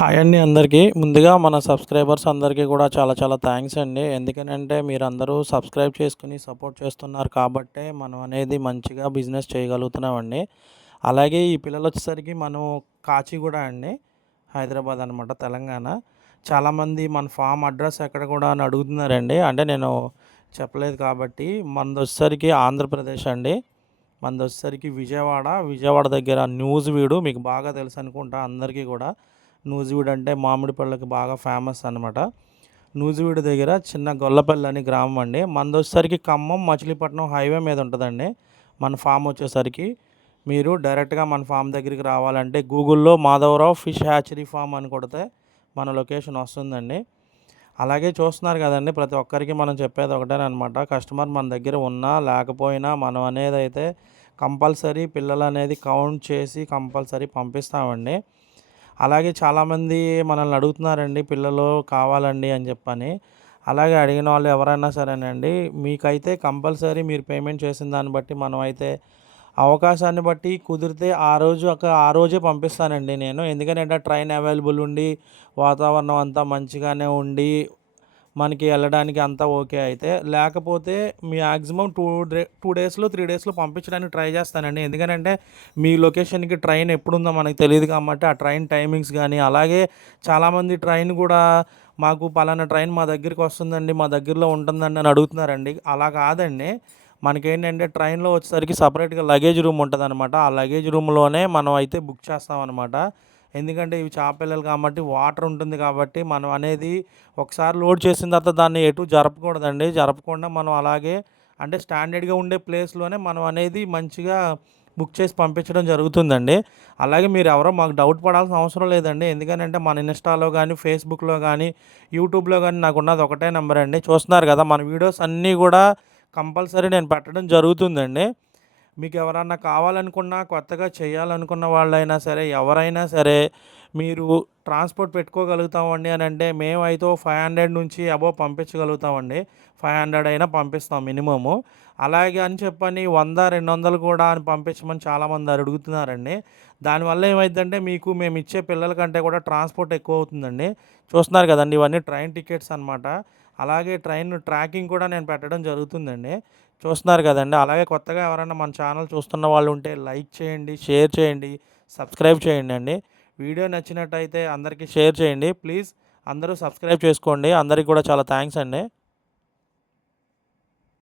Hi అండి అందరికీ. ముందుగా మన సబ్స్క్రైబర్స్ అందరికీ కూడా చాలా చాలా థ్యాంక్స్ అండి. ఎందుకనంటే మీరందరూ సబ్స్క్రైబ్ చేసుకొని సపోర్ట్ చేస్తున్నారు కాబట్టే మనం అనేది మంచిగా బిజినెస్ చేయగలుగుతున్నామండి. అలాగే ఈ పిల్లలొచ్చేసరికి మనం కాచిగూడ అండి, హైదరాబాద్ అనమాట, తెలంగాణ. చాలామంది మన ఫామ్ అడ్రస్ ఎక్కడ కూడా అని అడుగుతున్నారండి. అంటే నేను చెప్పలేదు కాబట్టి మనదొచ్చేసరికి ఆంధ్రప్రదేశ్ అండి. మనదొచ్చేసరికి విజయవాడ. విజయవాడ దగ్గర నూజివీడు మీకు బాగా తెలుసు అనుకుంటా అందరికీ కూడా. నూజివీడు అంటే మామిడి పళ్ళకి బాగా ఫేమస్ అనమాట. నూజివీడు దగ్గర చిన్న గొల్లపల్లి అని గ్రామం అండి. మనదొచ్చేసరికి ఖమ్మం మచిలీపట్నం హైవే మీద ఉంటుందండి. మన ఫామ్ వచ్చేసరికి మీరు డైరెక్ట్గా మన ఫామ్ దగ్గరికి రావాలంటే గూగుల్లో మాధవరావు ఫిష్ హ్యాచరీ ఫామ్ అని కొడితే మన లొకేషన్ వస్తుందండి. అలాగే చూస్తున్నారు కదండి, ప్రతి ఒక్కరికి మనం చెప్పేది ఒకటేనమాట, కస్టమర్ మన దగ్గర ఉన్నా లేకపోయినా మనం అనేది అయితే కంపల్సరీ పిల్లలు అనేది కౌంట్ చేసి కంపల్సరీ పంపిస్తామండి. అలాగే చాలామంది మనల్ని అడుగుతున్నారండి, పిల్లలు కావాలండి అని చెప్పని. అలాగే అడిగిన వాళ్ళు ఎవరైనా సరేనండి, మీకైతే కంపల్సరీ మీరు పేమెంట్ చేసిన దాన్ని బట్టి మనం అయితే అవకాశాన్ని బట్టి కుదిరితే ఆ రోజే పంపిస్తానండి నేను. ఎందుకంటే ట్రైన్ అవైలబుల్ ఉండి వాతావరణం అంతా మంచిగానే ఉండి మనకి వెళ్ళడానికి అంతా ఓకే అయితే, లేకపోతే మ్యాక్సిమం 2 డేస్లో 3 డేస్లో పంపించడానికి ట్రై చేస్తానండి. ఎందుకనంటే మీ లొకేషన్కి ట్రైన్ ఎప్పుడుందో మనకు తెలియదు కాబట్టి ఆ ట్రైన్ టైమింగ్స్ కానీ, అలాగే చాలామంది ట్రైన్ కూడా మాకు పలానా ట్రైన్ మా దగ్గరికి వస్తుందండి, మా దగ్గరలో ఉంటుందండి అని అడుగుతున్నారండి. అలా కాదండి, మనకేంటంటే ట్రైన్లో వచ్చేసరికి సపరేట్గా లగేజ్ రూమ్ ఉంటుందన్నమాట. ఆ లగేజ్ రూమ్లోనే మనం అయితే బుక్ చేస్తామన్నమాట. ఎందుకంటే ఇవి చేపపిల్లలు కాబట్టి వాటర్ ఉంటుంది కాబట్టి మనం అనేది ఒకసారి లోడ్ చేసిన తర్వాత దాన్ని ఎటు జరపకూడదండి. జరపకుండా మనం అలాగే అంటే స్టాండర్డ్గా ఉండే ప్లేస్లోనే మనం అనేది మంచిగా బుక్ చేసి పంపించడం జరుగుతుందండి. అలాగే మీరు ఎవరో మాకు డౌట్ పడాల్సిన అవసరం లేదండి. ఎందుకనంటే మన ఇన్‌స్టాలో కానీ, ఫేస్‌బుక్‌లో కానీ, యూట్యూబ్‌లో కానీ నాకున్నది ఒకటే నెంబర్ అండి. చూస్తున్నారు కదా, మన వీడియోస్ అన్నీ కూడా కంపల్సరీ నేను పెట్టడం జరుగుతుందండి. మీకు ఎవరన్నా కావాలనుకున్నా, కొత్తగా చేయాలనుకున్న వాళ్ళైనా సరే, ఎవరైనా సరే, మీరు ట్రాన్స్‌పోర్ట్ పెట్టుకోగలుగుతామండి అనంటే మేమైతే ఓ 500 నుంచి అబోవ్ పంపించగలుగుతామండి. 500 అయినా పంపిస్తాం మినిమము. అలాగే అని చెప్పని 100, 200 కూడా అని పంపించమని చాలామంది అడుగుతున్నారండి. దానివల్ల ఏమైద్దంటే మీకు మేమిచ్చే పిల్లల కంటే కూడా ట్రాన్స్‌పోర్ట్ ఎక్కువవుతుందండి. చూస్తున్నారు కదండీ, ఇవన్నీ ట్రైన్ టికెట్స్ అనమాట. అలాగే ట్రైన్ ట్రాకింగ్ కూడా నేను పెట్టడం జరుగుతుందండి. చూస్తున్నారు కదండీ. అలాగే కొత్తగా ఎవరైనా మన ఛానల్ చూస్తున్న వాళ్ళు ఉంటే లైక్ చేయండి, షేర్ చేయండి, సబ్స్క్రైబ్ చేయండండి. వీడియో నచ్చినట్టయితే అందరికీ షేర్ చేయండి. ప్లీజ్ అందరూ సబ్స్క్రైబ్ చేసుకోండి. అందరికి కూడా చాలా థ్యాంక్స్ అండి.